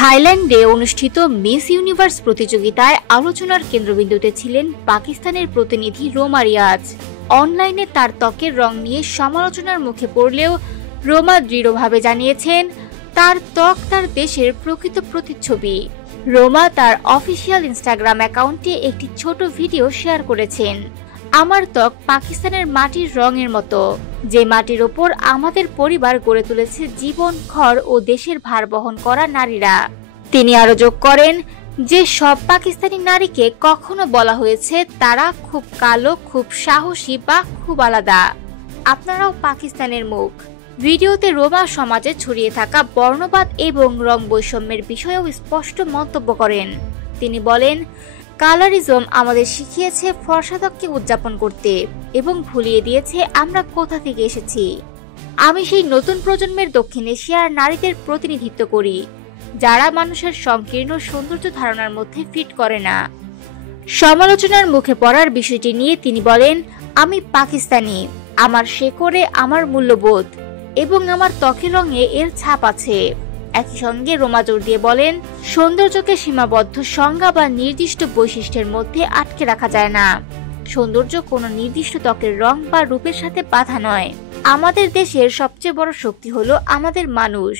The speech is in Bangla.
থাইল্যান্ডে অনুষ্ঠিত মিস ইউনিভার্স প্রতিযোগিতায় আলোচনার কেন্দ্রবিন্দুতে ছিলেন পাকিস্তানের প্রতিনিধি রোমা রিয়াজ। অনলাইনে তার ত্বকের রং নিয়ে সমালোচনার মুখে পড়লেও রোমা দৃঢ়ভাবে জানিয়েছেন তার ত্বক তার দেশের প্রকৃত প্রতিচ্ছবি। রোমা তার অফিসিয়াল ইনস্টাগ্রাম অ্যাকাউন্টে একটি ছোট ভিডিও শেয়ার করেছেন। আমার ত্বক পাকিস্তানের মাটির রঙের মতো, যে মাটির ওপর আমাদের পরিবার গড়ে তুলেছে জীবন, ঘর ও দেশের ভার বহন করা নারীরা। তিনি আরো যোগ করেন যে সব পাকিস্তানি নারীকে কখনো বলা হয়েছে তারা খুব কালো, খুব সাহসী বা খুব আলাদা। আপনারাও পাকিস্তানের মুখ। ভিডিওতে রোমা সমাজে ছড়িয়ে থাকা বর্ণবাদ এবং রং বৈষম্যের বিষয়েও স্পষ্ট মন্তব্য করেন। তিনি বলেন, কালারিজম আমাদের শিখিয়েছে ফর্সা ত্বককে উদযাপন করতে এবং ভুলিয়ে দিয়েছে আমরা কোথা থেকে এসেছি। আমি সেই নতুন প্রজন্মের দক্ষিণ এশিয়ার নারীদের প্রতিনিধিত্ব করি, যারা মানুষের সংকীর্ণ সৌন্দর্য ধারণার মধ্যে ফিট করে না। সমালোচনার মুখে পড়ার বিষয়টি নিয়ে তিনি বলেন, আমি পাকিস্তানি, আমার শেকড়ে আমার মূল্যবোধ এবং আমার ত্বকের রঙে এর ছাপ আছে। একই সঙ্গে রোমা জোর দিয়ে বলেন, সৌন্দর্যকে সীমাবদ্ধ সংজ্ঞা বা নির্দিষ্ট বৈশিষ্ট্যের মধ্যে আটকে রাখা যায় না। সৌন্দর্য কোনো নির্দিষ্ট ত্বকের রং বা রূপের সাথে বাঁধা নয়। আমাদের দেশের সবচেয়ে বড় শক্তি হলো আমাদের মানুষ।